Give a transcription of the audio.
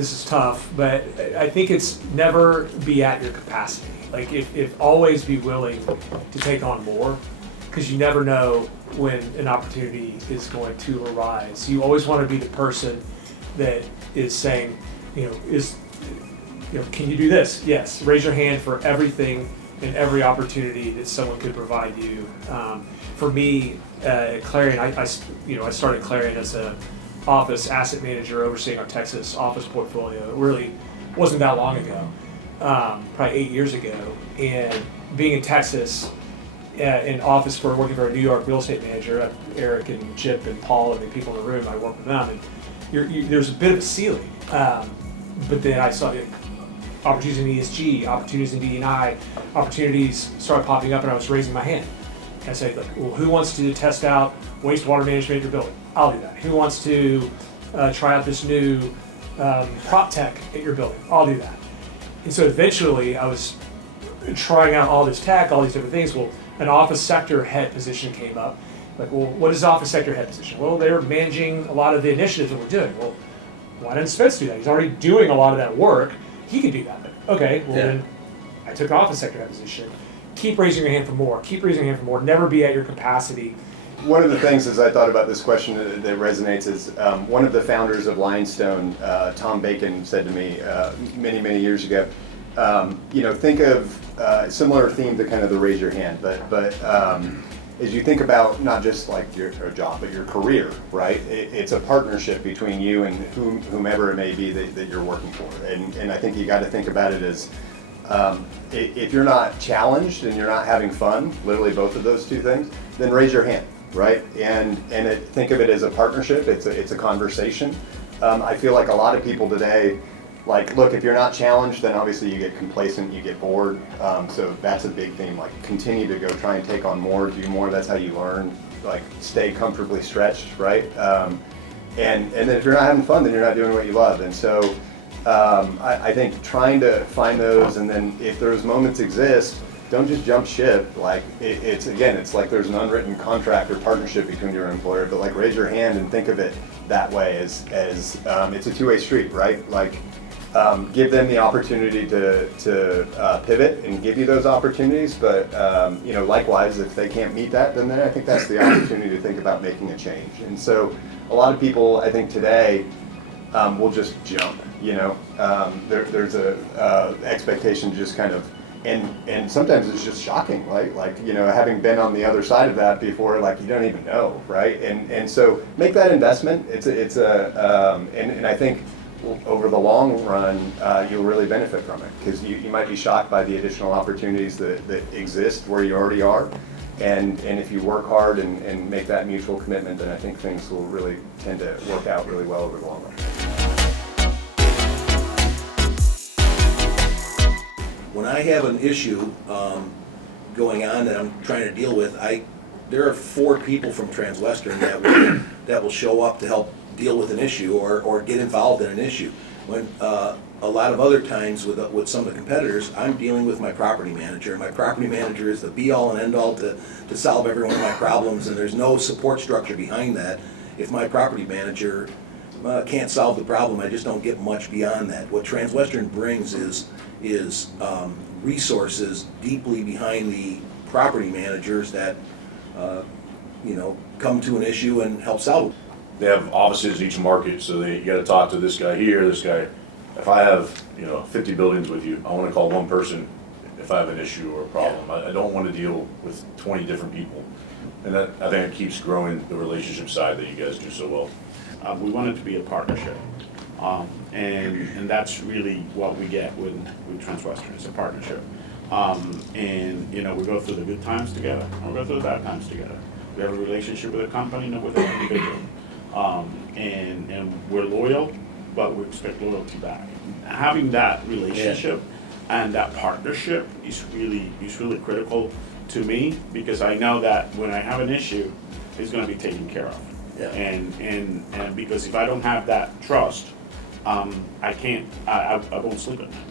this is tough, but I think it's never be at your capacity. Like if always be willing to take on more, because you never know when an opportunity is going to arise. You always want to be the person that is saying, can you do this? Yes. Raise your hand for everything and every opportunity that someone could provide you. For me, at Clarion, I started Clarion as a office asset manager overseeing our Texas office portfolio. It really wasn't that long ago, probably 8 years ago. And being in Texas, in office working for a New York real estate manager, Eric and Chip and Paul and the people in the room, I work with them, and there's a bit of a ceiling. But then I saw opportunities in ESG, opportunities in D&I, opportunities started popping up, and I was raising my hand. I said, well, who wants to test out wastewater management at your building? I'll do that. Who wants to try out this new prop tech at your building? I'll do that. And so eventually I was trying out all this tech, all these different things. Well, an office sector head position came up. Like, well, what is the office sector head position? Well, they're managing a lot of the initiatives that we're doing. Well, why didn't Spence do that? He's already doing a lot of that work. He could do that. But, okay, well then I took office sector head position. Keep raising your hand for more. Keep raising your hand for more. Never be at your capacity. One of the things as I thought about this question that resonates is one of the founders of Limestone, Tom Bacon, said to me many, many years ago, think of a similar theme to kind of the raise your hand, but as you think about not just like your job, but your career, right? It's a partnership between you and whomever it may be that you're working for. And I think you got to think about it as if you're not challenged and you're not having fun, literally both of those two things, then raise your hand, right? And think of it as a partnership. It's a conversation. I feel like a lot of people today, like, look, if you're not challenged, then obviously you get complacent, you get bored. So that's a big theme. Like, continue to go try and take on more, do more. That's how you learn. Like, stay comfortably stretched, right? And then if you're not having fun, then you're not doing what you love. And so I think trying to find those, and then if those moments exist, don't just jump ship. Like it's like there's an unwritten contract or partnership between your employer, but like raise your hand and think of it that way as it's a two-way street, right? Like give them the opportunity to pivot and give you those opportunities, but likewise, if they can't meet that, then I think that's the opportunity to think about making a change. And so a lot of people, I think today, will just jump. There's a expectation to just kind of, and sometimes it's just shocking, right? Like, having been on the other side of that before, like you don't even know, right? And so make that investment. And I think over the long run, you'll really benefit from it, because you might be shocked by the additional opportunities that exist where you already are. And if you work hard and make that mutual commitment, then I think things will really tend to work out really well over the long run. When I have an issue going on that I'm trying to deal with, there are 4 people from Transwestern that will show up to help deal with an issue or get involved in an issue. When a lot of other times with some of the competitors, I'm dealing with my property manager. My property manager is the be-all and end-all to solve every one of my problems, and there's no support structure behind that. If my property manager can't solve the problem, I just don't get much beyond that. What Transwestern brings is resources deeply behind the property managers that come to an issue and help solve it. They have offices in each market, so you got to talk to this guy here, this guy. If I have 50 buildings with you, I want to call one person if I have an issue or a problem. I don't want to deal with 20 different people, and that, I think, it keeps growing the relationship side that you guys do so well. We want it to be a partnership, and that's really what we get with Transwestern. It's a partnership, and we go through the good times together, and we go through the bad times together. We have a relationship with a company, not with an individual, and we're loyal, but we expect loyalty back. Having that relationship and that partnership is really critical to me, because I know that when I have an issue, it's going to be taken care of. Yeah. And because if I don't have that trust, I won't sleep at night.